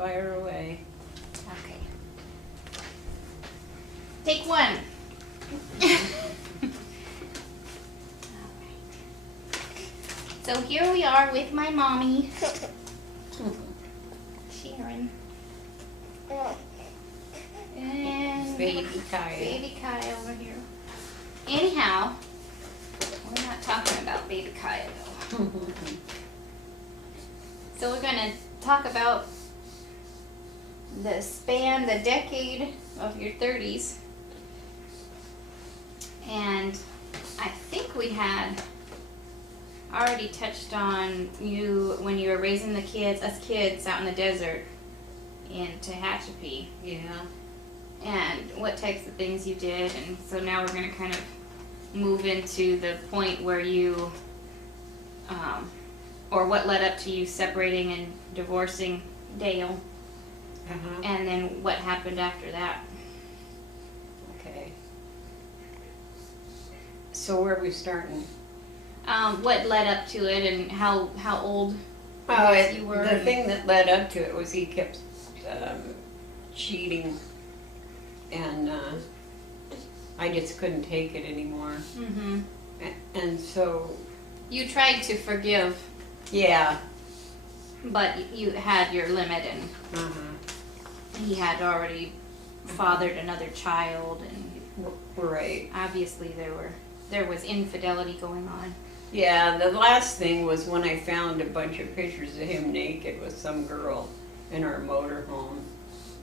Fire away. Okay. Take one. So here we are with my mommy, Sharon, and Baby Kaya. baby Kaya over here. Anyhow, we're not talking about baby Kaya though. So we're gonna talk about the decade of your 30s. And I think we had already touched on you when you were raising the kids, us kids out in the desert in Tehachapi. Yeah. And what types of things you did. And so now we're going to kind of move into the point where you, or what led up to you separating and divorcing Dale. Uh-huh. And then what happened after that. Okay. So where are we starting? What led up to it and how old you were. The thing that led up to it was he kept cheating, and I just couldn't take it anymore. Mm-hmm. And so, You tried to forgive, yeah. but you had your limit, and Uh-huh. he had already fathered another child, and Right. obviously there was infidelity going on. Yeah, the last thing was when I found a bunch of pictures of him naked with some girl in our motorhome.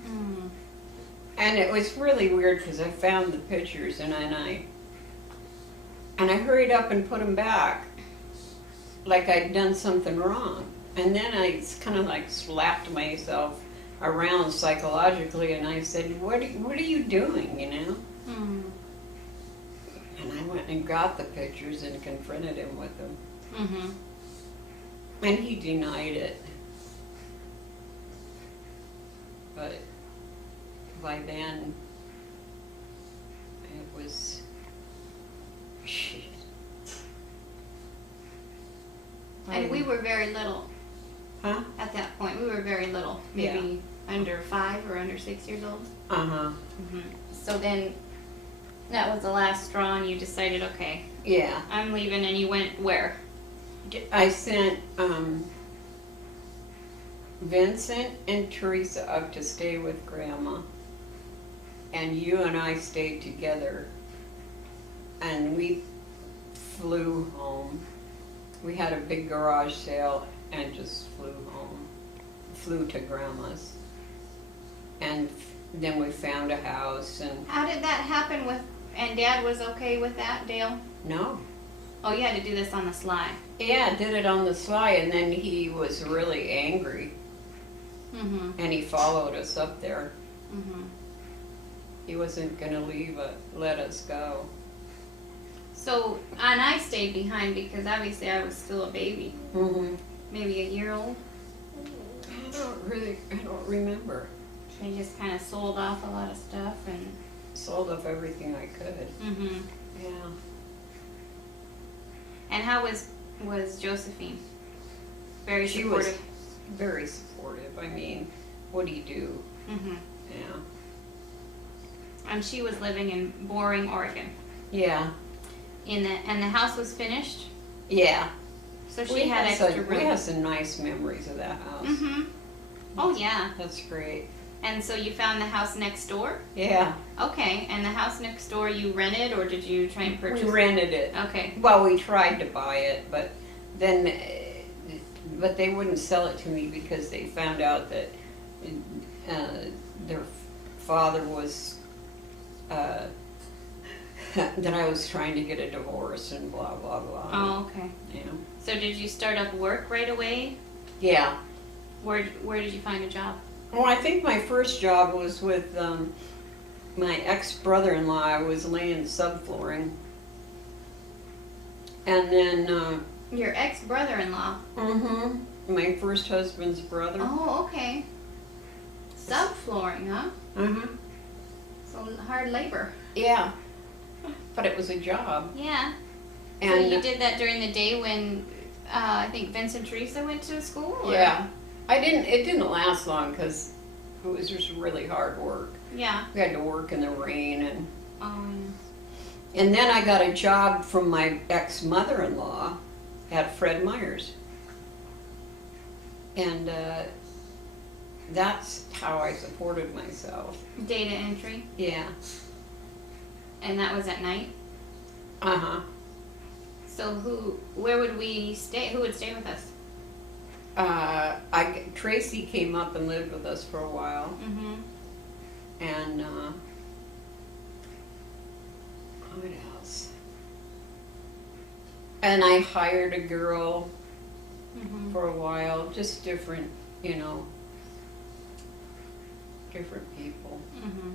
Mm. And it was really weird because I found the pictures and I hurried up and put them back like I'd done something wrong. And then I kind of like slapped myself around psychologically and I said, what are you doing, you know? Mm. And I went and got the pictures and confronted him with them. Mm-hmm. And he denied it. But by then, it was shit. And we were very little Huh? at that point. We were very little, maybe under 5 or under 6 years old. Uh-huh. Mm-hmm. So then that was the last straw, and you decided, okay, Yeah. I'm leaving, and you went where? I sent Vincent and Teresa up to stay with Grandma. And you and I stayed together. And we flew home. We had a big garage sale and just flew home. Flew to Grandma's. And then we found a house and... How did that happen and Dad was okay with that, Dale? No. Oh, you had to do this on the sly. Yeah, did it on the sly and then he was really angry. Mm-hmm. And he followed us up there. Mm-hmm. He wasn't gonna let us go. So, and I stayed behind because obviously I was still a baby. Mm-hmm. Maybe a year old. I don't remember. They just kind of sold off a lot of stuff and... Sold off everything I could. Mm-hmm. Yeah. And how was Josephine? Very She supportive. was very supportive. I mean, what do you do? Mm-hmm. Yeah. And she was living in Boring, Oregon. Yeah. And the house was finished, Yeah. so she had extra room. We have some nice memories of that house. Mm-hmm. Oh yeah. That's great. And so you found the house next door? Yeah. Okay. And the house next door you rented, or did you try and purchase? We rented it. Okay. Well, we tried to buy it, but then, but they wouldn't sell it to me because they found out that their father was, that I was trying to get a divorce and blah, blah, blah. Oh, okay. Yeah. So did you start up work right away? Yeah. Where did you find a job? Well, I think my first job was with my ex-brother-in-law. I was laying subflooring. And then... Your ex-brother-in-law? Mm-hmm. My first husband's brother. Oh, okay. Subflooring, huh? Mm-hmm. So hard labor. Yeah. But it was a job. Yeah. And so you did that during the day when I think Vince and Teresa went to school? Or? Yeah. It didn't last long because it was just really hard work. Yeah. We had to work in the rain and. Oh, And then I got a job from my ex-mother-in-law at Fred Meyer's. And that's how I supported myself. yeah. Data entry. Yeah. And that was at night? Uh-huh. So where would we stay? Who would stay with us? Tracy came up and lived with us for a while. Mm-hmm. And, what else? And I hired a girl Mm-hmm. for a while, just different, different people. Mm-hmm.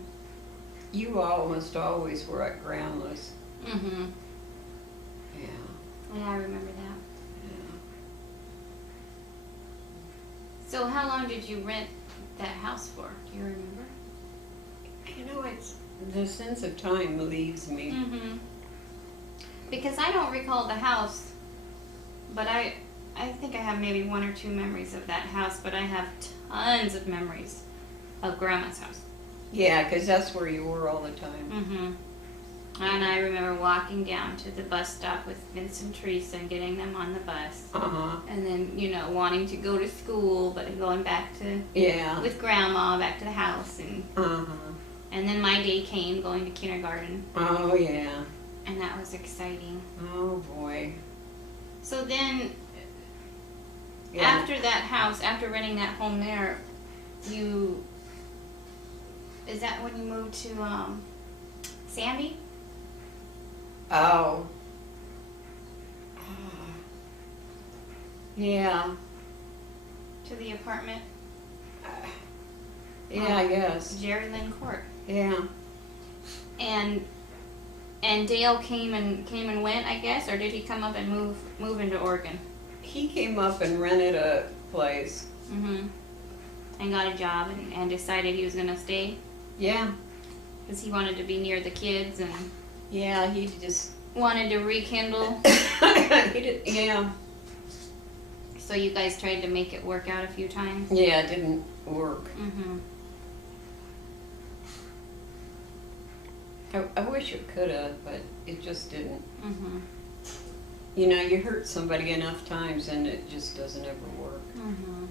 You almost always were at Grandma's. Mm-hmm. Yeah. Yeah, I remember that. Yeah. So how long did you rent that house for? Do you remember? It's the sense of time leaves me. Mm-hmm. Because I don't recall the house, but I think I have maybe 1 or 2 memories of that house, but I have tons of memories of Grandma's house. Yeah, because that's where you were all the time. Mm-hmm. And I remember walking down to the bus stop with Vince and Teresa and getting them on the bus. Uh-huh. And then, wanting to go to school, but going back to, Yeah. with Grandma, back to the house. Uh-huh. And then my day came, going to kindergarten. Oh, yeah. And that was exciting. Oh, boy. So then, Yeah. after that house, after renting that home there, is that when you moved to, Sandy? Oh. Yeah. To the apartment? Yeah, I guess. Jerry Lynn Court. Yeah. And Dale came and went, I guess, or did he come up and move into Oregon? He came up and rented a place. Mm-hmm. And got a job and decided he was gonna stay Yeah. because he wanted to be near the kids and Yeah, he just. wanted to rekindle. He did, yeah. So you guys tried to make it work out a few times? Yeah, it didn't work. Mm-hmm. I wish it could have, but it just didn't. Mm-hmm. You hurt somebody enough times and it just doesn't ever work. Mm-hmm.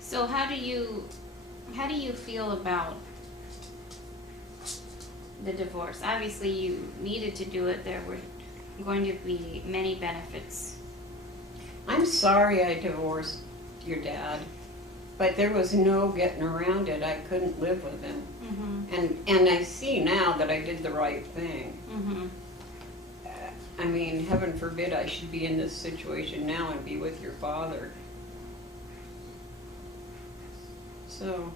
So how do you feel about the divorce? Obviously you needed to do it. There were going to be many benefits. I'm sorry I divorced your dad, but there was no getting around it. I couldn't live with him. Mm-hmm. And I see now that I did the right thing. Mm-hmm. I mean, heaven forbid I should be in this situation now and be with your father. So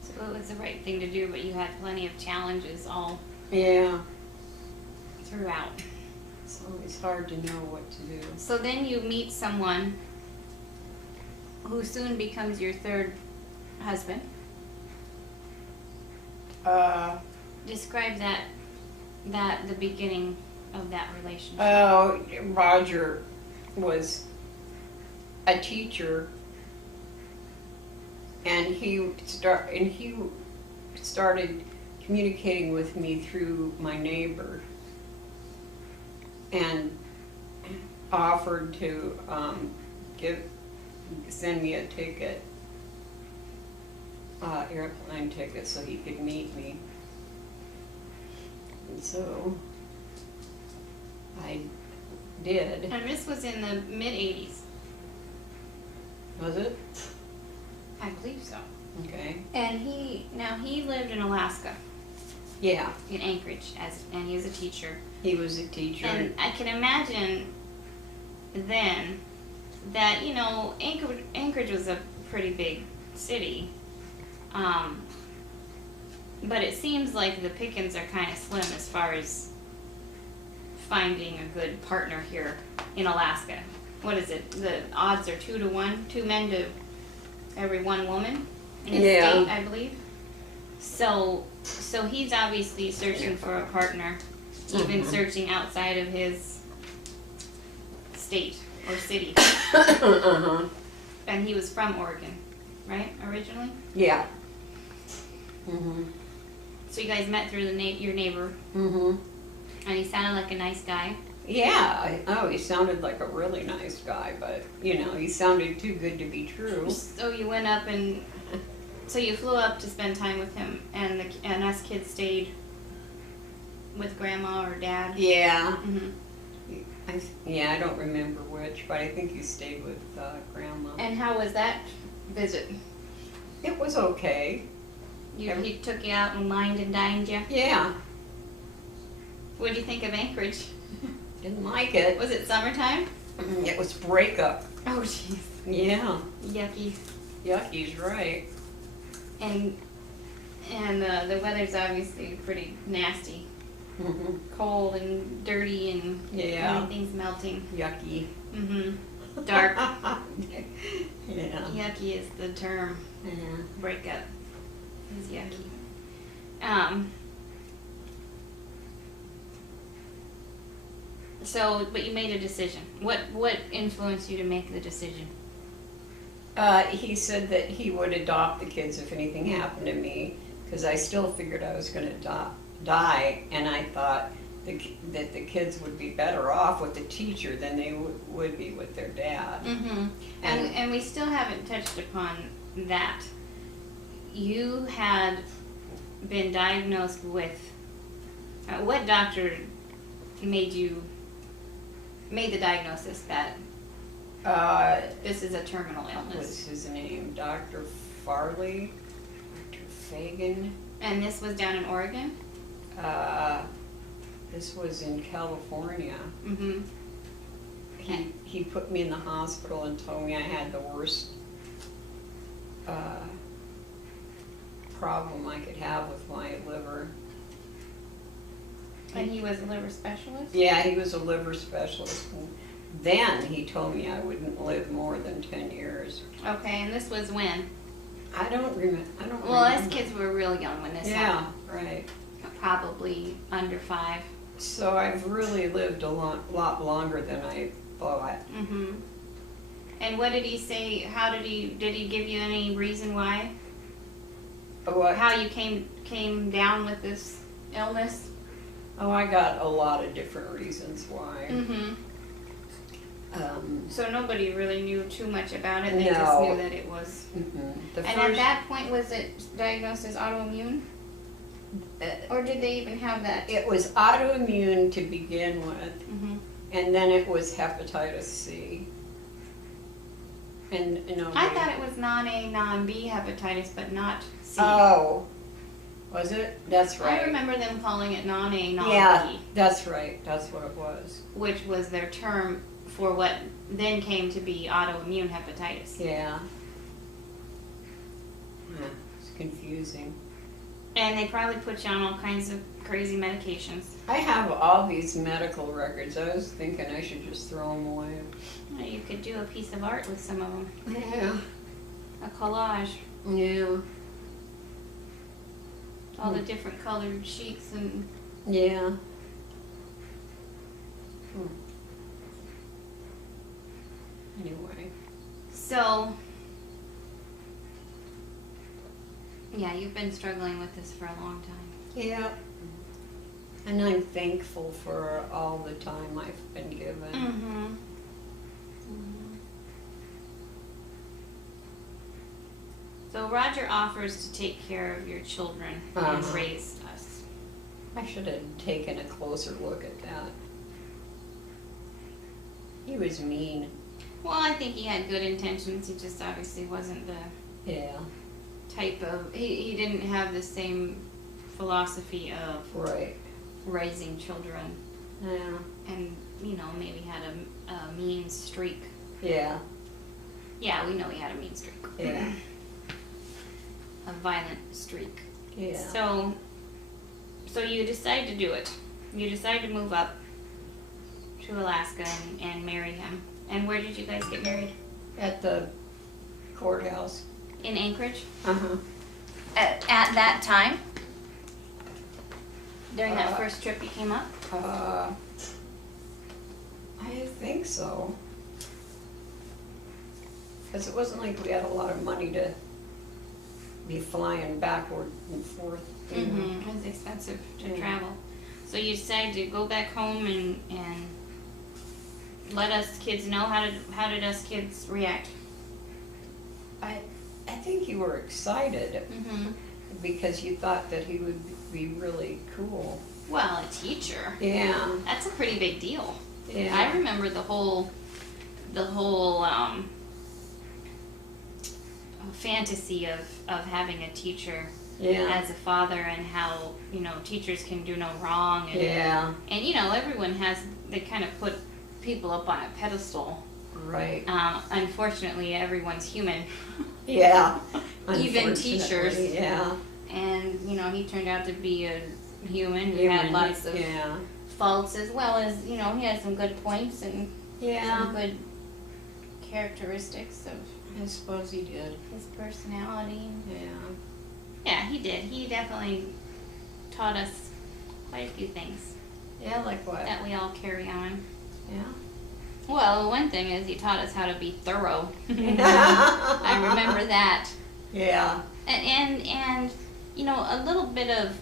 So it was the right thing to do, but you had plenty of challenges all yeah, throughout. it's always hard to know what to do. So then you meet someone who soon becomes your third husband. Describe the beginning of that relationship. Oh, Roger was a teacher, and he started communicating with me through my neighbor, and offered to send me a ticket, airplane ticket, so he could meet me. And so I did. And this was in the mid-'80s. Was it? I believe so. Okay. And he lived in Alaska, Yeah, in Anchorage, and he was a teacher. he was a teacher. And I can imagine then that, Anchorage was a pretty big city. But it seems like the pickings are kind of slim as far as finding a good partner here in Alaska. What is it? The odds are 2 to 1, 2 men to every 1 woman in the Yeah. state, I believe. So So he's obviously searching for a partner, even searching outside of his state or city. Uh-huh. And he was from Oregon, right? Originally. Yeah. Mhm. So you guys met through your neighbor, Mhm. and he sounded like a nice guy. Yeah. Oh, he sounded like a really nice guy, but he sounded too good to be true. So you went up and so you flew up to spend time with him, and us kids stayed with Grandma or Dad. Yeah. Mhm. I don't remember which, but I think you stayed with Grandma. And how was that visit? It was okay. He took you out and wined and dined you. Yeah. What did you think of Anchorage? Didn't like it. Was it summertime? It was breakup. Oh, jeez. Yeah. Yucky. Yucky's right. And the weather's obviously pretty nasty. Mhm. Cold and dirty and Yeah. everything's melting. Yucky. Dark. Yeah. Yucky is the term. Yeah. Breakup is yucky. But you made a decision. What influenced you to make the decision? He said that he would adopt the kids if anything happened to me, because I still figured I was going to die, and I thought that the kids would be better off with the teacher than they would be with their dad. Mm-hmm. And we still haven't touched upon that. You had been diagnosed with what doctor made the diagnosis that this is a terminal illness? What's his name? Dr. Farley? Dr. Fagan? And this was down in Oregon? This was in California. Mm-hmm. He put me in the hospital and told me I had the worst problem I could have with my liver. And he was a liver specialist? Yeah, he was a liver specialist. Then he told me I wouldn't live more than 10 years. Okay, and this was when? I don't remember. Well, us kids were real young when this happened. Yeah, right. Probably under 5. So I've really lived a lot longer than I thought. Mm-hmm. And what did he say? Did he give you any reason why? How you came down with this illness? Oh, I got a lot of different reasons why. Mm-hmm. So nobody really knew too much about it. They No. just knew that it was. Mm-hmm. At that point, was it diagnosed as autoimmune? Or did they even have that? It was autoimmune to begin with, Mm-hmm. and then it was hepatitis C. And I thought it was non-A, non-B hepatitis, but not C. Oh, was it? That's right. I remember them calling it non-A, non-B. Yeah, that's right. That's what it was. Which was their term for what then came to be autoimmune hepatitis. Yeah. It's confusing. And they probably put you on all kinds of crazy medications. I have all these medical records. I was thinking I should just throw them away. You could do a piece of art with some of them. Yeah. A collage. Yeah. All the different colored sheets and... Yeah. Anyway. So... Yeah, you've been struggling with this for a long time. Yeah. And I'm thankful for all the time I've been given. Mm-hmm. So Roger offers to take care of your children and raise us. I should have taken a closer look at that. He was mean. Well, I think he had good intentions. He just obviously wasn't the Yeah. type of... He didn't have the same philosophy of Right. raising children. Yeah. And, maybe had a mean streak. Yeah. Yeah, we know he had a mean streak. Yeah. A violent streak. Yeah. So you decide to do it. You decide to move up to Alaska and marry him. And where did you guys get married? At the courthouse. In Anchorage? Uh-huh. At that time? during that first trip you came up? I think so. Because it wasn't like we had a lot of money to be flying backward and forth. You know. Mm-hmm. It was expensive to travel. So you decided to go back home and let us kids know. How did us kids react? I think you were excited Mm-hmm. because you thought that he would be really cool. Well, a teacher. Yeah. That's a pretty big deal. Yeah. I remember the whole fantasy of having a teacher Yeah. as a father, and how, you know, teachers can do no wrong, and Yeah. and you know, everyone they kind of put people up on a pedestal. Right. Unfortunately, everyone's human. Yeah. Even Unfortunately, teachers. Yeah. And you know, he turned out to be a human who had Human, lots of yeah. faults, as well as, you know, he had some good points and some Yeah. good characteristics of I suppose he did. his personality. Yeah. Yeah, he did. He definitely taught us quite a few things Yeah, like what? that we all carry on. Yeah. Well, one thing is he taught us how to be thorough. I remember that. Yeah. And you know, a little bit of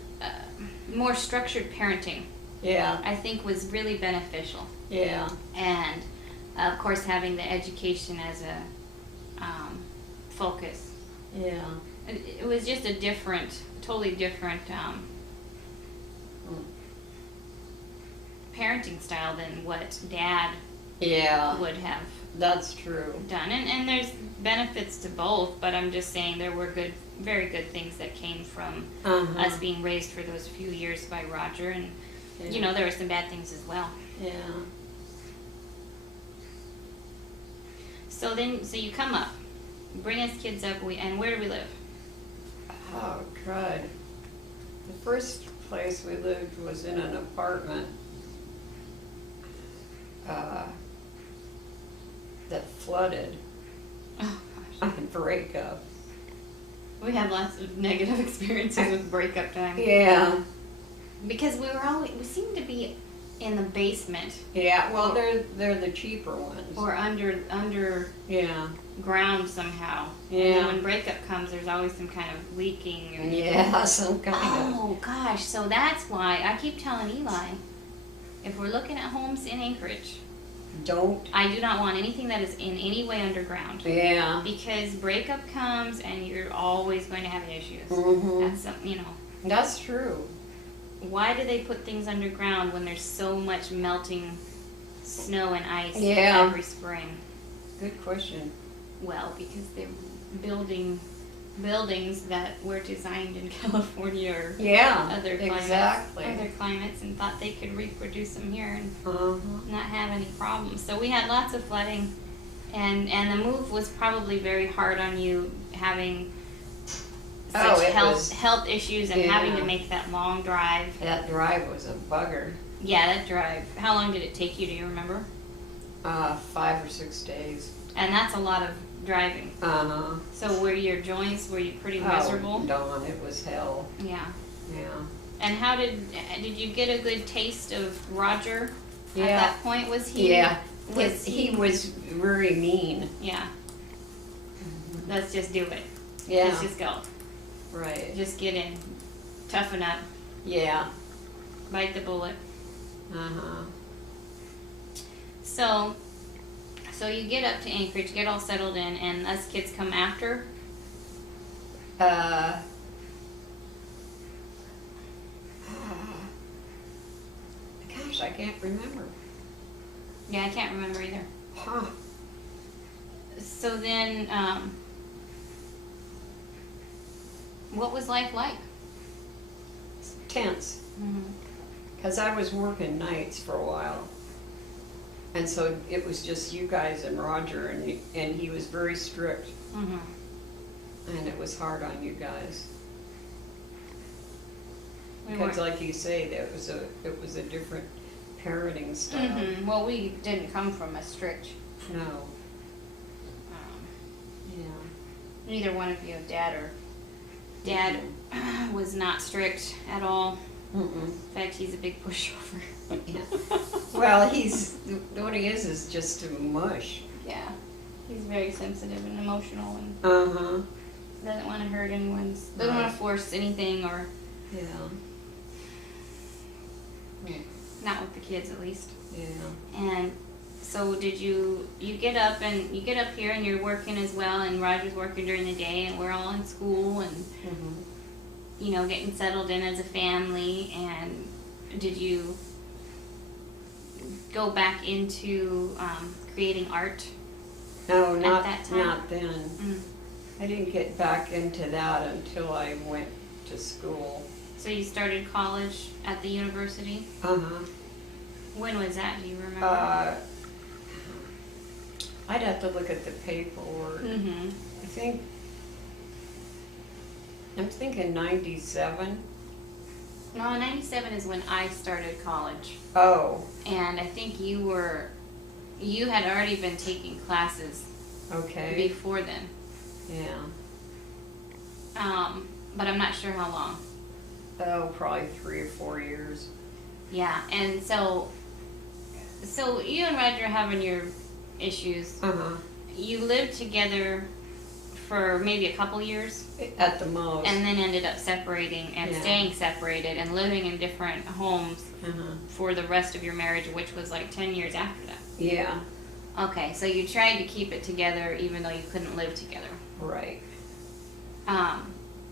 more structured parenting, Yeah. I think, was really beneficial. Yeah. And of course, having the education as a focus. Yeah. It was just a totally different parenting style than what Dad Yeah. would have That's true. done. And there's benefits to both, but I'm just saying there were very good things that came from Uh-huh. us being raised for those few years by Roger, and Yeah. you know, there were some bad things as well. Yeah. So you come up, bring us kids up, and where do we live? Oh, crud. The first place we lived was in an apartment that flooded Oh on breakup. We had lots of negative experiences with breakup time. Yeah. Because we seemed to be in the basement Yeah, well, they're the cheaper ones. or under Yeah. ground somehow. And Yeah. then when breakup comes, there's always some kind of leaking. And, Yeah, some kind of. oh gosh, so that's why I keep telling Eli, if we're looking at homes in Anchorage, Don't. I do not want anything that is in any way underground. Yeah. Because breakup comes and you're always going to have issues. Mhm. That's you know. That's true. Why do they put things underground when there's so much melting snow and ice Yeah. every spring? Good question. Well, because they're building buildings that were designed in California or Yeah. other climates, Exactly. and thought they could reproduce them here and Uh-huh. not have any problems. So we had lots of flooding, and the move was probably very hard on you, having Oh, such it was- health issues and having to yeah. make that long drive. That drive was a bugger. Yeah, that drive. How long did it take you? Do you remember? 5 or 6 days. And that's a lot of driving. Uh-huh. So were your joints, were you pretty miserable? Oh, Dawn, it was hell. Yeah. Yeah. And how did you get a good taste of Roger Yeah. at that point? Was he? Yeah. Was He was very mean. Yeah. Let's just do it. Yeah. Let's just go. Right. Just get in. Toughen up. Yeah. Bite the bullet. Uh-huh. So you get up to Anchorage, get all settled in, and us kids come after. Gosh, I can't remember. Yeah, I can't remember either. Huh. So then, what was life like? Tense. Mm-hmm. Because I was working nights for a while. And so it was just you guys and Roger, and he was very strict. Mm-hmm. And it was hard on you guys. We Because weren't. like you say, it was a different parenting style. Mm-hmm. Well, we didn't come from a strict. No. Um, Yeah. neither one of you have dad was not strict at all. Mm-mm. In fact, he's a big pushover. Yeah. Well, what he is just a mush. Yeah. He's very sensitive and emotional and Uh-huh. doesn't want to hurt anyone. Doesn't want to force anything or Yeah. Yeah. not with the kids at least. Yeah. And so did you get up here and you're working as well, and Roger's working during the day, and we're all in school and Mm-hmm. getting settled in as a family. And did you go back into creating art? No, not that time? not then. Mm. I didn't get back into that until I went to school. So you started college at the university? Uh-huh. When was that? Do you remember? I'd have to look at the paperwork. Mm-hmm. I'm thinking 97. No, 97 is when I started college. Oh, And I think you had already been taking classes okay. before then. Yeah. But I'm not sure how long. Oh, probably 3 or 4 years. Yeah, and so you and Roger are having your issues. Uh-huh. You lived together for maybe a couple years, At the most. and then ended up separating and Yeah. staying separated and living in different homes Uh-huh. for the rest of your marriage, which was like 10 years after that. Yeah, Okay, so you tried to keep it together even though you couldn't live together. right.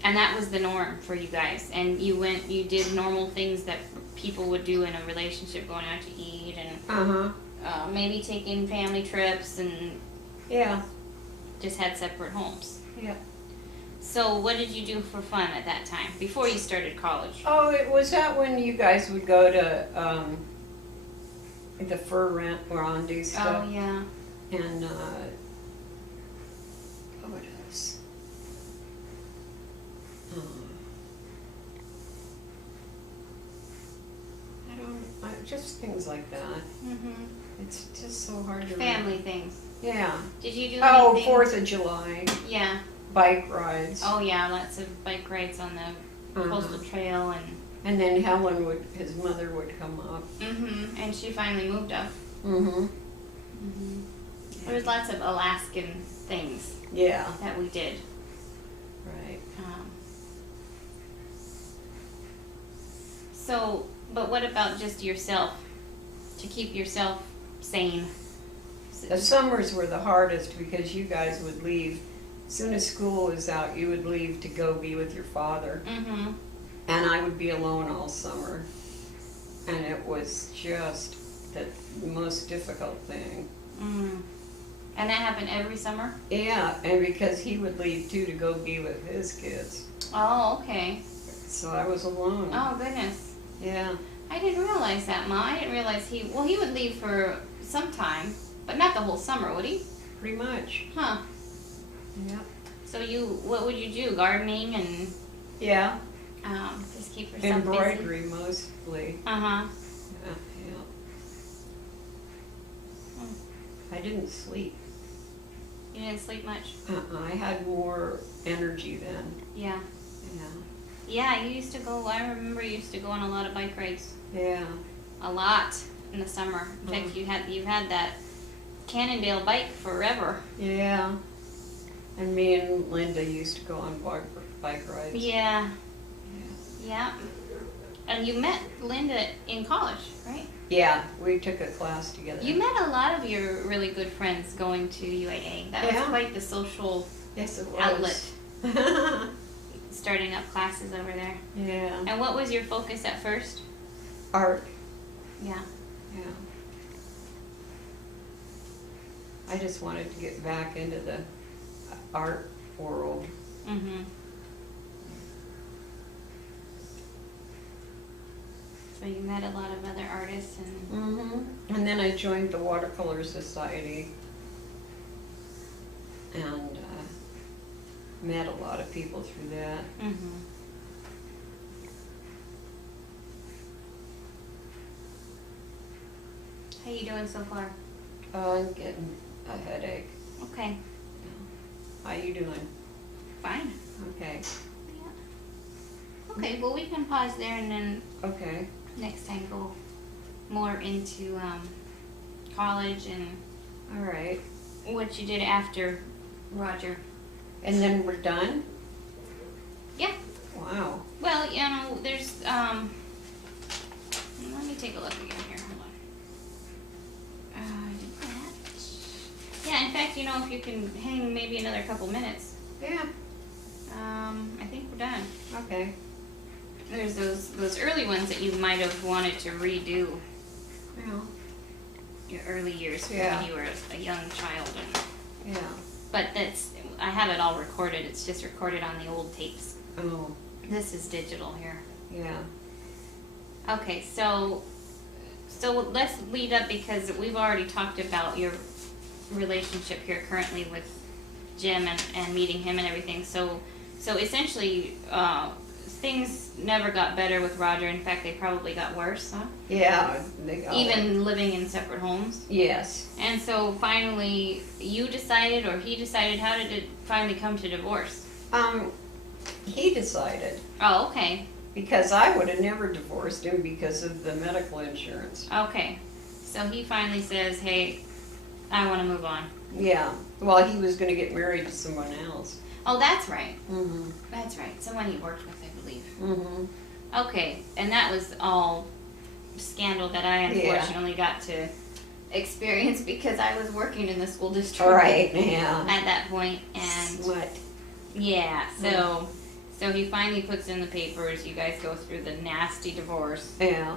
And that was the norm for you guys. And you did normal things that people would do in a relationship, going out to eat and Uh-huh. maybe taking family trips, and Yeah. just had separate homes. Yeah. So what did you do for fun at that time, before you started college? Oh, was that when you guys would go to the fur rendezvous stuff? Oh, yeah. And what else? Just things like that. Mm-hmm. It's just so hard to Family things. Yeah. Did you do Oh, anything? 4th of July, Yeah. bike rides. Oh, yeah, lots of bike rides on the coastal trail. And then his mother would come up. And she finally moved up. Mm-hmm. There was lots of Alaskan things Yeah. that we did. Right. But what about just yourself? To keep yourself sane? The summers were the hardest because you guys would leave. As soon as school was out, you would leave to go be with your father. Mm-hmm. And I would be alone all summer. And it was just the most difficult thing. Mm. And that happened every summer? Yeah, and because he would leave too to go be with his kids. Oh, okay. So I was alone. Oh, goodness. Yeah. I didn't realize that, Ma. I didn't realize he would leave for some time, but not the whole summer, would he? Pretty much. Huh. Yeah. So what would you do? Gardening and Yeah. just keep yourself Embroidery mostly. Uh-huh. Yeah. I didn't sleep. You didn't sleep much? I had more energy then. Yeah. Yeah. Yeah, you used to go, I remember you used to go on a lot of bike rides. Yeah. A lot in the summer. In fact, you had that Cannondale bike forever. Yeah. And me and Linda used to go on bike rides. Yeah. Yeah. And you met Linda in college, right? Yeah, we took a class together. You met a lot of your really good friends going to UAA. That was quite the social Yes, it was. outlet. Starting up classes over there. Yeah. And what was your focus at first? Art. Yeah. Yeah. I just wanted to get back into the art world. Mm-hmm. So you met a lot of other artists and... Mm-hmm. And then I joined the Watercolor Society and met a lot of people through that. Mm-hmm. How you doing so far? Oh, I'm getting a headache. Okay. How you doing? Fine. Okay. Yeah. Okay, well, we can pause there and then Okay. next time go more into college and All right. what you did after Roger. And then we're done? Yeah. Wow. Well, you know, there's let me take a look again here. Hold on. I did that. Yeah, in fact, you know, if you can hang maybe another couple minutes, Yeah. I think we're done. Okay. There's those early ones that you might have wanted to redo. Yeah. Your early years Yeah. when you were a young child, and, Yeah. but I have it all recorded. It's just recorded on the old tapes. Oh, This is digital here. yeah. Okay, so let's lead up because we've already talked about your relationship here currently with Jim and meeting him and everything. So essentially, things never got better with Roger. In fact, they probably got worse, huh? Yeah. They got it. Even living in separate homes. Yes. And so finally, you decided, or he decided. How did it finally come to divorce? He decided. Oh, okay. Because I would have never divorced him because of the medical insurance. Okay. So he finally says, hey, I want to move on. Yeah. Well, he was going to get married to someone else. Oh, that's right. Mm-hmm. That's right. Someone he worked with, I believe. Mm-hmm. Okay. And that was all scandal that I unfortunately got to experience because I was working in the school district. Right. Yeah. At that point. And What? yeah, so he finally puts in the papers. You guys go through the nasty divorce. Yeah.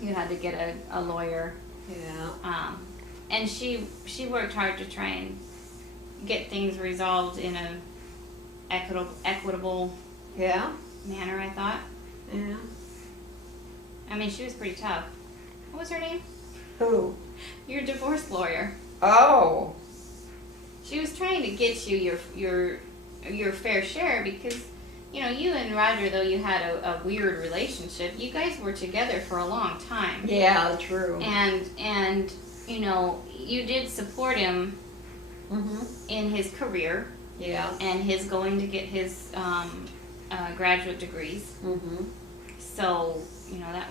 You had to get a lawyer. Yeah. And she worked hard to try and get things resolved in a equitable Yeah. manner, I thought. Yeah. I I mean, she was pretty tough. What was her name? Who? Your divorce lawyer. Oh. She was trying to get you your fair share because, you know, you and Roger, though you had a weird relationship, you guys were together for a long time. Yeah. True. And you know, you did support him Mm-hmm. in his career Yeah. and his going to get his graduate degrees. Mm-hmm. So, you know, that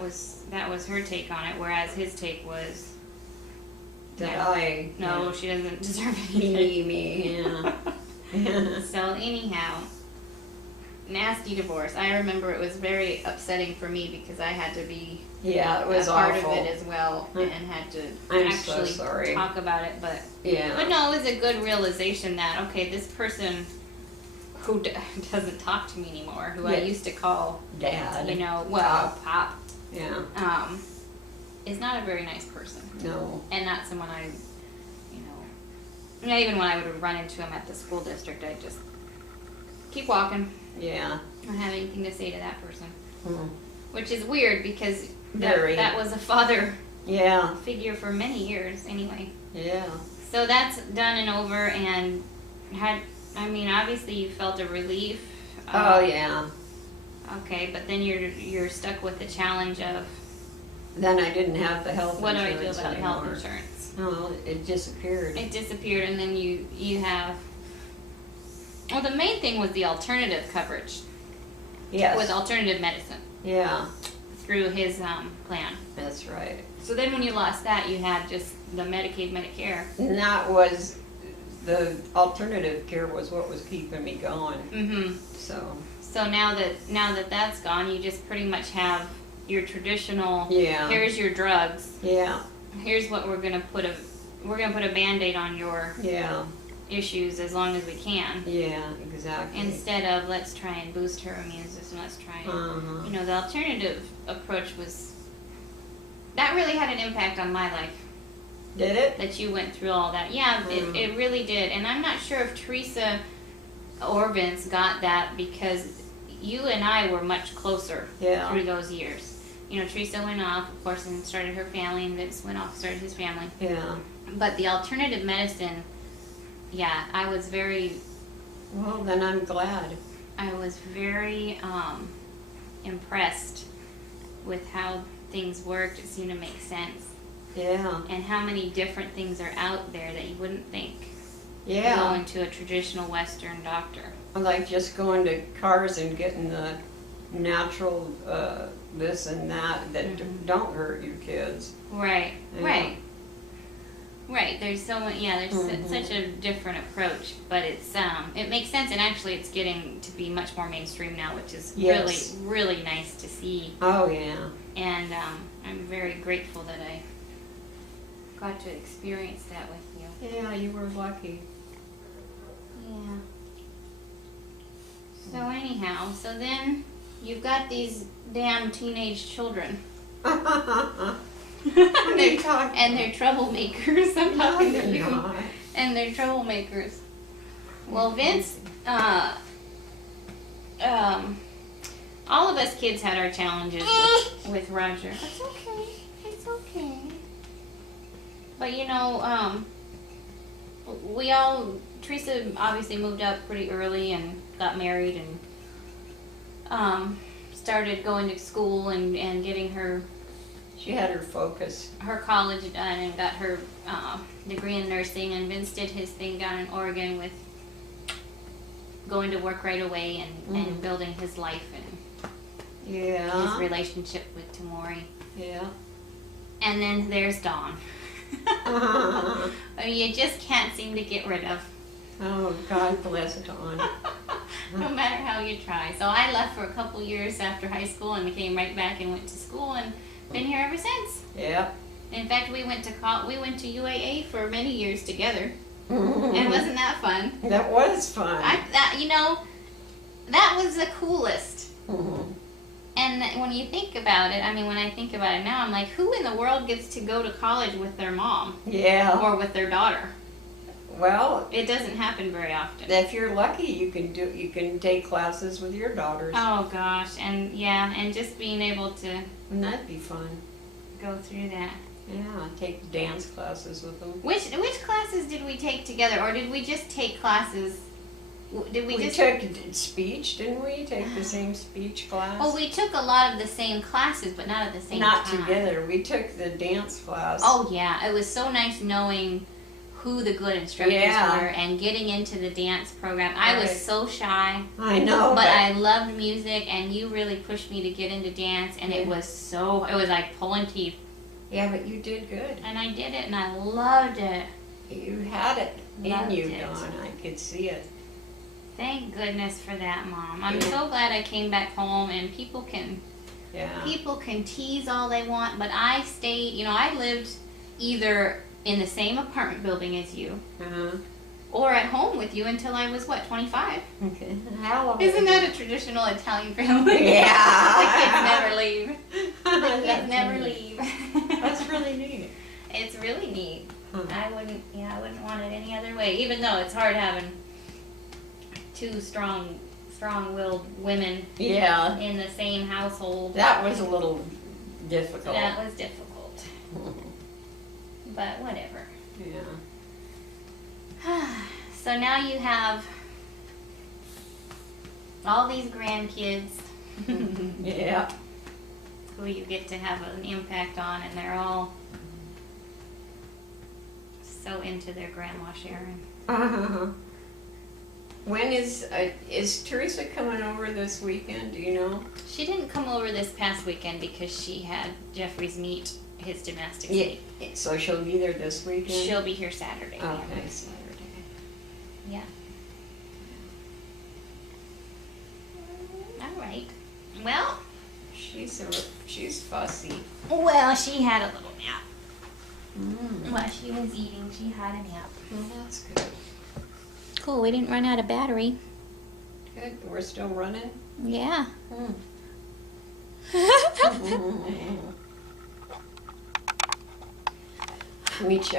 was her take on it, whereas his take was That no, she doesn't deserve anything. me. Yeah. So anyhow, nasty divorce. I remember it was very upsetting for me because I had to be Yeah. It was a part awful. of it as well and had to I'm so actually sorry. talk about it. But Yeah. no, it was a good realization that okay, this person who doesn't talk to me anymore, who I Yeah. used to call, Dad. you know, well, Pop, Yeah. is not a very nice person. No. And not someone I, you know, even when I would run into him at the school district, I'd just keep walking. Yeah. I don't have anything to say to that person. Mm. Which is weird because Very. that was a father Yeah. figure for many years anyway. Yeah. So that's done and over and obviously you felt a relief. Oh yeah. Okay, but then you're stuck with the challenge of Then I didn't have the health what do I insurance do about anymore. health insurance? Oh, it disappeared. It disappeared, and then you have. Well, the main thing was the alternative coverage Yes. with alternative medicine Yeah. through his plan. That's right. So then, when you lost that, you had just the Medicaid, Medicare. And that was the alternative care was what was keeping me going. Mm-hmm. So now that that's gone, you just pretty much have your traditional. Yeah. Here's your drugs. Yeah. Here's what we're gonna put a Band-Aid on your Yeah. issues as long as we can. Yeah. Exactly. Instead of let's try and boost her immune system, let's try and Uh-huh. the alternative approach that really had an impact on my life. Did it? That you went through all that. Yeah, it really did. And I'm not sure if Teresa or Vince got that because you and I were much closer Yeah. through those years. You know, Teresa went off, of course, and started her family, and Vince went off, started his family. Yeah. But the alternative medicine, yeah, I was very Well, then I'm glad. impressed with how things worked. It seemed to make sense. Yeah. And how many different things are out there that you wouldn't think Yeah. going to a traditional Western doctor. Like just going to Cars and getting the natural this and that don't hurt your kids. Right, Yeah. right. Right, there's so much, yeah, there's such a different approach, but it's it makes sense, and actually it's getting to be much more mainstream now, which is Yes. really nice to see, Oh yeah. and I'm very grateful that I got to experience that with you. Yeah, you were lucky. Yeah. So anyhow, so then you've got these damn teenage children. They talk. And they're troublemakers. I'm talking to they're you. not. And they're troublemakers. Well, Vince, all of us kids had our challenges with Roger. It's okay. It's okay. But you know, Teresa obviously moved up pretty early and got married and started going to school and getting her She had her focus. college done and got her degree in nursing, and Vince did his thing down in Oregon with going to work right away and building his life and Yeah. his relationship with Tamori. Yeah. And then there's Dawn. I mean, you just can't seem to get rid of. Oh, God bless Dawn. No matter how you try. So I left for a couple years after high school and came right back and went to school and been here ever since. Yep. In fact, we went to UAA for many years together, and wasn't that fun? That was fun. That was the coolest. And when you think about it, I mean, when I think about it now, I'm like, who in the world gets to go to college with their mom Yeah. or with their daughter? Well, It doesn't happen very often. if you're lucky, you can take classes with your daughters. Oh gosh, and yeah, and just being able to And that'd be fun. go through that. Yeah, take dance classes with them. Which classes did we take together, or did we just take classes? Did we We just? took speech, didn't we? Take the same speech class? Well, we took a lot of the same classes, but not at the same Not time. together. We took the dance class. Oh yeah, it was so nice knowing who the good instructors Yeah. were and getting into the dance program. I was Right. so shy, I know. but I loved music, and you really pushed me to get into dance, and it Yeah. was like pulling teeth, Yeah, but you did good. and I did it, and I loved it. You had it Loved in you, it. Dawn. I could see it. Thank goodness for that, Mom. I'm Yeah. so glad I came back home, and people can tease all they want, but I stayed, I lived either in the same apartment building as you Uh-huh. or at home with you until I was, 25? Okay. How long? Isn't that a traditional Italian family? Yeah. The kids never leave. The kids never leave. That's really neat. It's really neat. Huh. I wouldn't want it any other way, even though it's hard having two strong-willed women Yeah. in the same household. That was a little difficult. That was difficult. But whatever. Yeah. So now you have all these grandkids Yeah. who you get to have an impact on, and they're all so into their grandma Sharon. Uh-huh. When is Teresa coming over this weekend? Do you know? She didn't come over this past weekend because she had Jeffrey's meet his gymnastics Yeah. meet. So she'll be there this weekend. She'll be here Saturday. Okay, Saturday. Yeah. All right. Well, She's fussy. she had a little nap. While she was eating, she had a nap. Well, that's good. Cool. We didn't run out of battery. Good. We're still running. Yeah. Let me check.